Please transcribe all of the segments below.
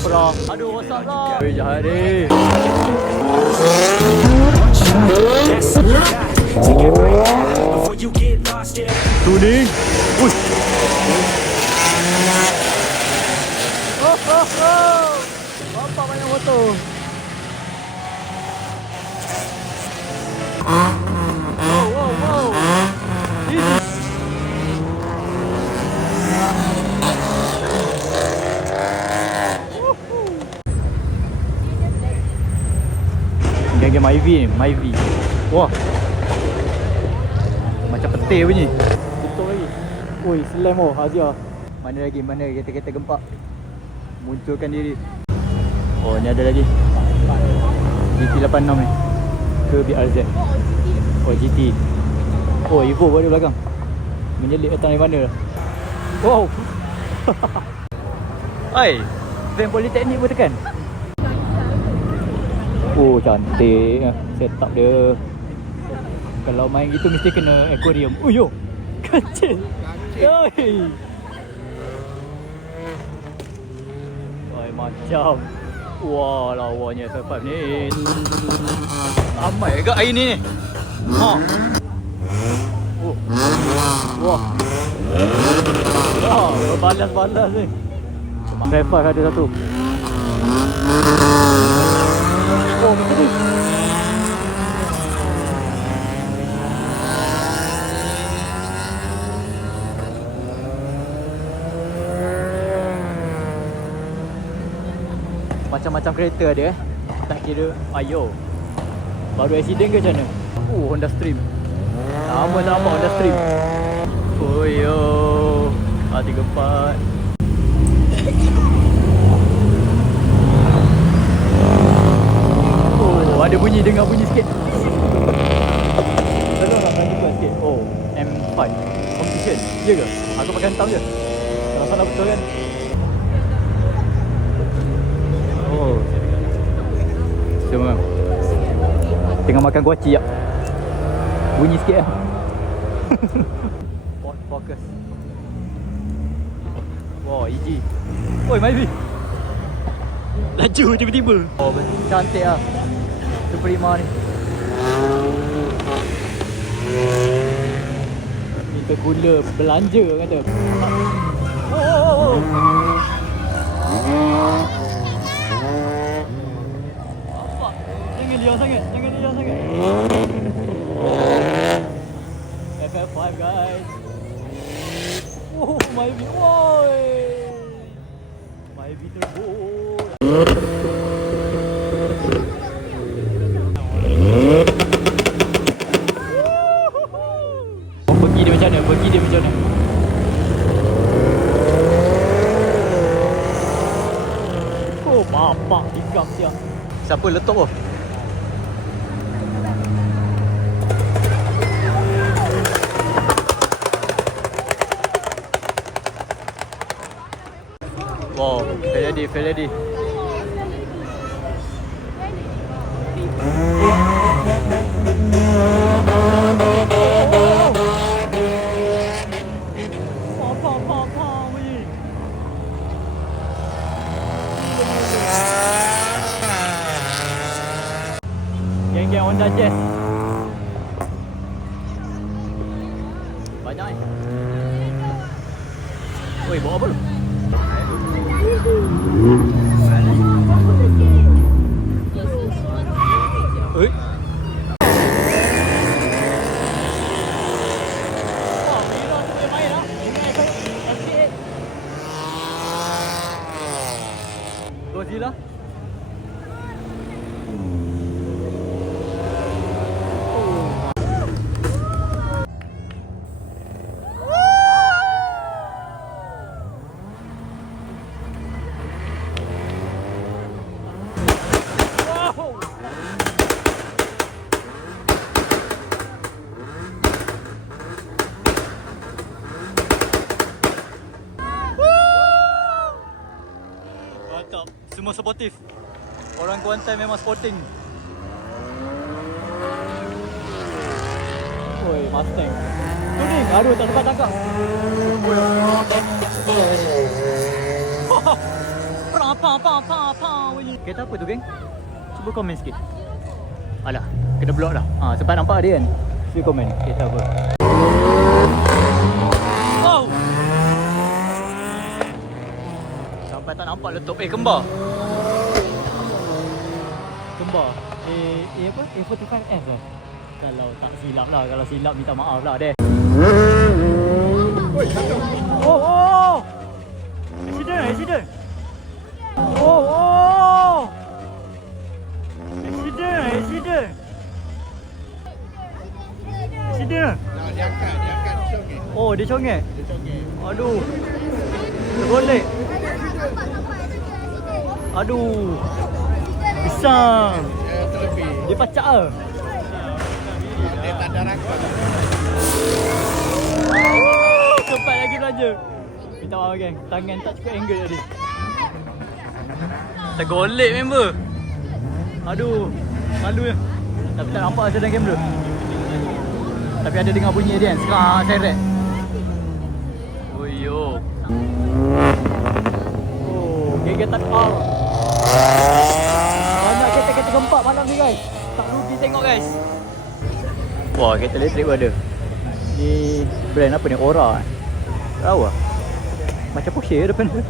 Supra. Aduh, rosak lah. Weh, jahat ni. Tu ni. Uish. Bapak banyak motor. Wow. Easy. Geng-geng Myvi ni, Myvi. Wah. Macam petir bunyi. Betul lagi. Oi, slam oh, Azia. Mana lagi? Kereta-kereta gempak. Munculkan diri. Oh, ni ada lagi. GT86 ni. Ke BRZ. Oh, GT. Oh, Evo pun ada belakang. Menyelit datang dari mana dah. Wow. Hai. Van Politeknik pun tekan. Oh, cantik setup dia. Kalau main gitu mesti kena aquarium. Oh yo. Kecil. Oi. Oi, macam. Wah, lawanya F5 ni. Ramai ke air ni? Ha. Oh. Wah. Wah, balas ni. F5 ada satu. Oh, betul ni. Macam-macam kereta ada tak kira ayo. Baru accident ke macam mana? Honda Stream. Sama Honda Stream. Oh yo. A34. Ada bunyi, dengar bunyi sikit. Tolonglah bagi tu sikit. Oh, M5 Competition. Ya ke? Aku pakai hentam je. Kalau salah betul kan? Oh. Cuma tengah makan kuaci tak? Bunyi sikit lah. Ford Focus. Wow, EG. Oi, Myvi. Laju tiba-tiba. Oh, cantik lah Suprema ni. Intercooler belanja kata. Oh. Apa? Jangan liar sangat. FF5 guys. Oh, Myvi. Woi. Myvi turbo. Pergi dia macam mana? Oh, bapak tingkap dia. Siapa letup tu? Wow, fail ready. Geng-geng Honda Jazz. Banyak ni. Oi, bawa apa lu? Oi. Wah, Mira tu boleh main lah. Godzilla. Mantap, semua sportif. Orang Kuantan memang sporting. Oi, Mustang. Kuning, aduh tak sempat tangkap. Perang bunyi. Kereta apa tu, geng? Cuba komen sikit. Alah, kena block dah. Sebab nampak dia kan. Cuba komen kereta apa. Wow. Sampai tak nampak letup. Kembar. Kembar. Apa? A45S lah. Kalau tak silap lah. Kalau silap minta maaf lah deh. Oh. Accident. Oh. Accident. Dia angkat congek. Oh, dia congek. Aduh. Tergolek. Aduh. Pisang. Terlebih. Dia pacak ke? Dia tak ada rakam. Cepat lagi belanja. Minta maaf geng. Tangan tak cukup angle tadi. Tergolek member. Aduh. Malu ya. Tapi tak nampak sedang kamera. Tapi ada dengar bunyi dia kan. Sekarang seret. Oh yo. Oh, gegetan R. Banyak kereta-kereta gempak malam ni guys. Tak rugi tengok guys. Wah, kereta elektrik pun ada. Ni brand apa ni? Aura kan? Tak tahu lah. Macam Porsche depan tu.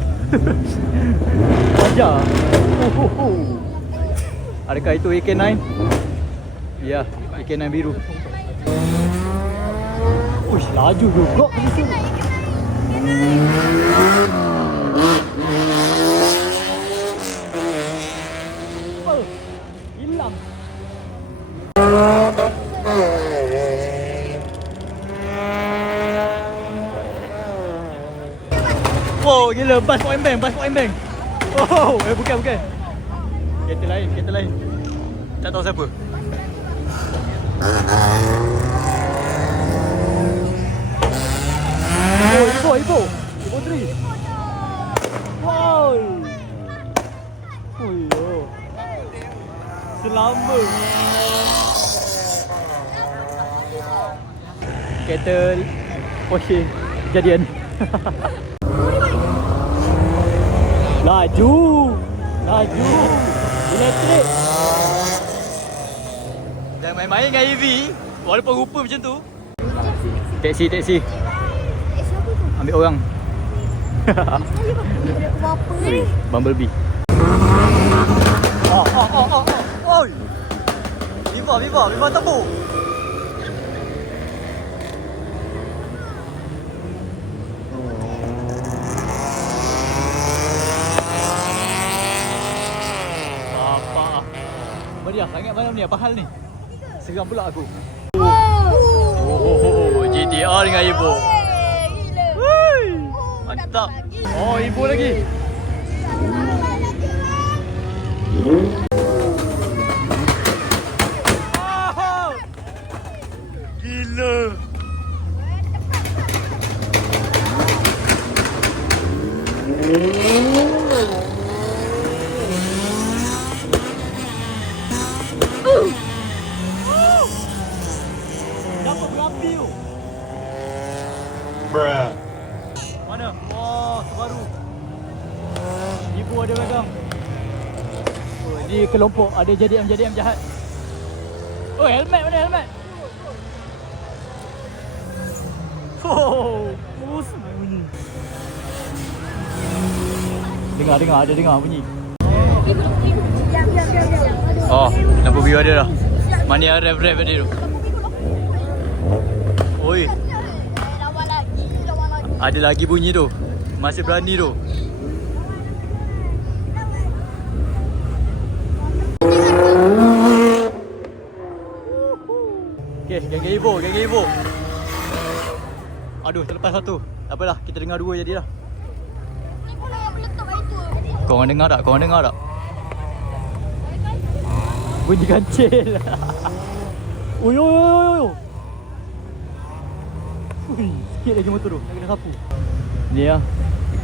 Wajar. Adakah itu AK9? Ya, AK9 biru. Uish, laju juga polisi. Oh, hilang. Wow, gila, bas for embang. Oh, bukan. Kereta lain. Tak tahu siapa. Ibu 3. Wow. Oh yo. Selamat. Kereta Porsche kejadian. Laju. Elektrik. Jangan main-main dengan EV. Walaupun rupa macam tu. Taksi. Ambil orang. Bumblebee. Oh. Viva tabu. Apa? Meriah sangat malam ni. Apa hal ni? Seram pula aku. Oh, GTR dengan ibu. Mantap. Oh, ibu lagi. Gila. Dapat berapi tu. Mana? Wah, Subaru. Ibu ada belakang. Oh, ni kelompok ada JDM jahat. Oh, helmet mana helmet? Oh, bus bunyi. Ada dengar bunyi. Oh, lampu biru ada dah. Mana yang rev tadi tu? Oi. Ada lagi bunyi tu. Masih berani tu. Okay, geng ibu. Aduh, terlepas satu. Tak apalah, kita dengar dua jadi dah. Ni pula yang meletup itu. Korang dengar tak? Bunyi kancil. Ui. Ui, sikit lagi motor tu. Nak kena sapu. Ni lah.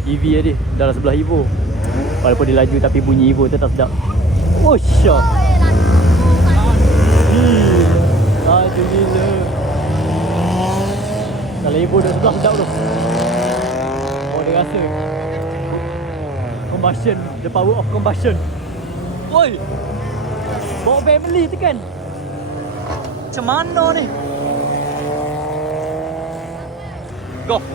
EV tadi. Dah sebelah Evo. Walaupun dia laju tapi bunyi Evo tetap sedap. Oh, syok. Laju gila. Kalau Evo dah sebelah sedap tu. Oh, dia rasa. combustion. The power of combustion. Oi. Bawa family tekan. Macam mana ni? Go. Oh,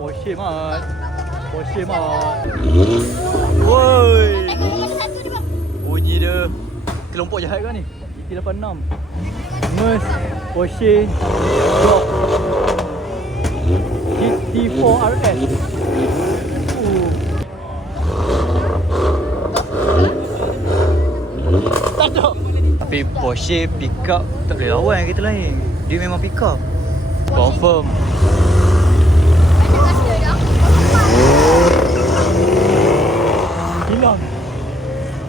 Porsche mat. Porsche mat. Woi. Ada satu dia bang. Bunyi dia kelompok jahat kan ni? GT86 Merc Porsche Dog GT4 RS. Tak ada. Tapi Porsche pickup tak boleh lawan kereta lain. Dia memang pickup. Confirm. Ada kasta dah. Hilang.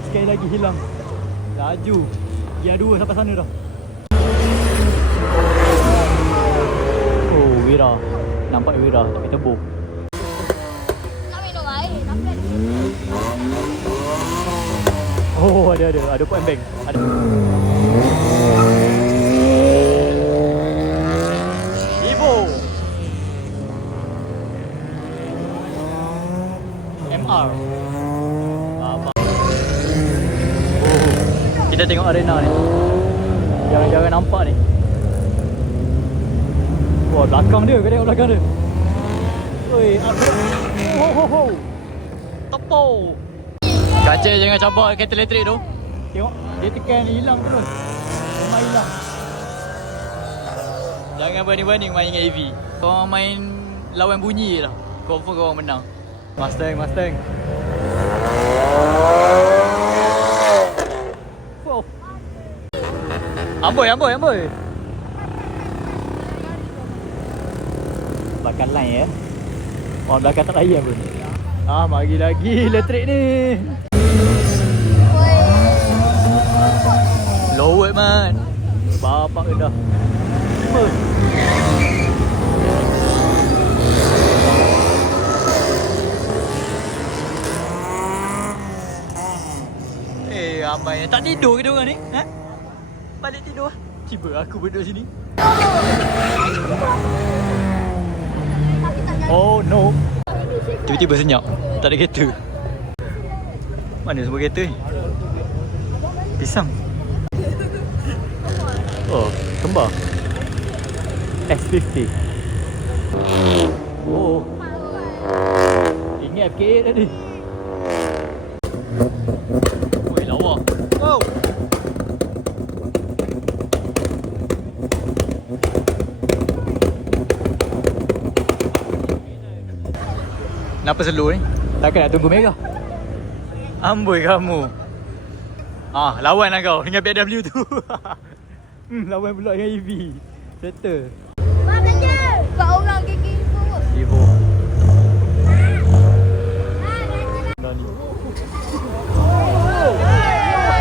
Sekali lagi hilang. Laju. Gear 2 sampai sana dah. Oh, Wira. Nampak Wira tak kena tebuk. Nak minum air. Tapi ada. Oh, ada point bank. Ada. Evo. MR. Apa? Kita tengok arena ni. Jangan nampak ni. Wah, belakang dia. Kau tengok belakang dia. Oi, apa? Ho. Tepo. Kaca jangan cabar kereta elektrik tu. Tengok, dia tekan hilang terus. Memang hilang. Jangan banding-banding main dengan AV. Korang main lawan bunyi lah. Confirm korang menang. Mustang. Wow. Amboi. Belakang line ya. Orang belakang tak layan pun. Mari lagi elektrik ni. Lowered man. Bapak ke dah. Ramai. Tak tidur ke diorang ni? Ha? Balik tidur lah. Tiba aku duduk sini. Oh no. Tiba-tiba senyap. Tak ada kereta. Mana semua kereta ni? Pisang. Oh, kembar. X50. Oh. Ingat FK8 tadi. Oi, lawa. Wow. Kenapa slow ni? Takkan nak tunggu merah? Amboi kamu. Lawan lah kau dengan BMW tu. Lawan pula dengan EV. Settle. Mak belanja. 4 orang gigi pun. Evo.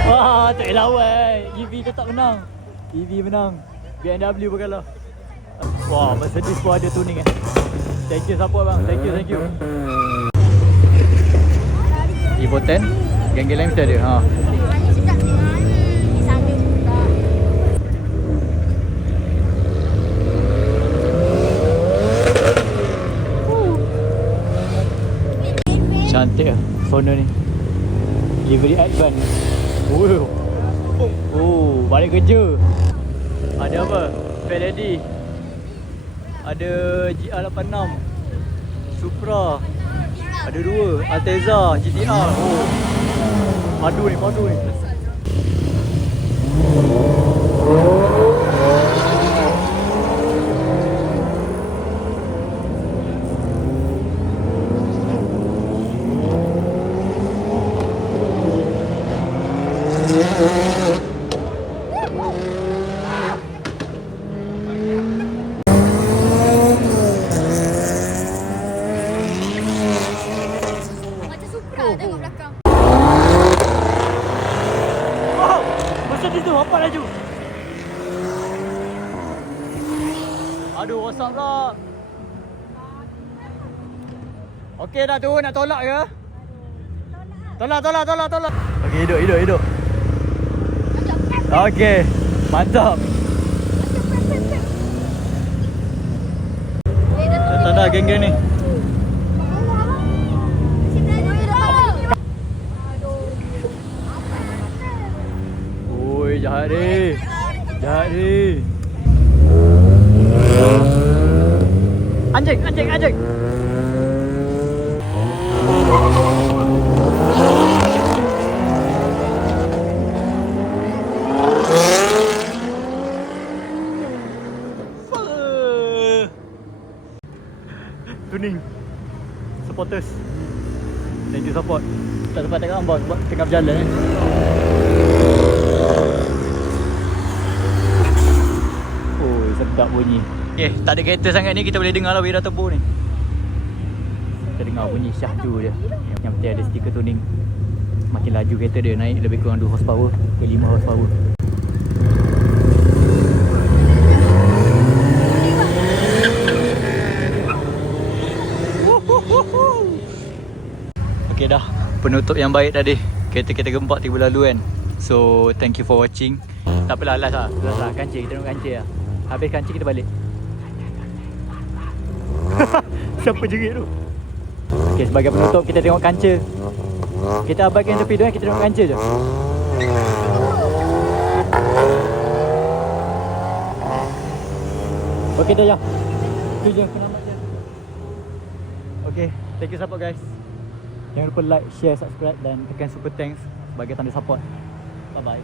Wah, tak boleh lawan. EV tetap menang. EV menang. BMW pun kalah. Wah, Mercedes pun ada tuning Thank you support bang. Thank you. Evo 10. Geng-geng lain mesti ada. Ni sedap ni. Ni sana pula. Cantik lah Sono ni. Livery advance. Oh, balik kerja. Ada apa? Ferrari. Ada GR86. Supra. Ada 2. Alteza, GTR. Oh. Padu ni. Macam Supra tengok belakang. Wow! Mercedes tu apa laju? Aduh, rosak pula. Okey dah tu, nak tolak ke? Tolak. Okey, hidup. Okey. Mantap. Datang dah geng-geng ni. Oi, jahat ni. Jahat ni. Anjing, anjing, anjing. Tuning supporters, thank you support. Tak sempat tengok bos sebab tengah berjalan ni. Oh, sedap bunyi. Okay, tak ada kereta sangat ni, kita boleh dengar lah Wira Turbo ni. Kita dengar bunyi syahdu dia. Yang penting ada stiker tuning. Makin laju kereta dia naik lebih kurang 2 horsepower ke 5 horsepower. Okay dah, penutup yang baik tadi. Kereta-kereta gempak tiba lalu kan. So thank you for watching. Tak apalah, last lah kancing, kita tengok kancing lah. Habis kancing kita balik. Siapa jerit tu? Okay, sebagai penutup kita tengok kancing. Kita abaikan tepi tu kan, kita tengok kancing je. Okay dah ya. Tu je penamat dia. Okay, thank you support guys. Jangan lupa like, share, subscribe dan tekan super thanks sebagai tanda support. Bye bye.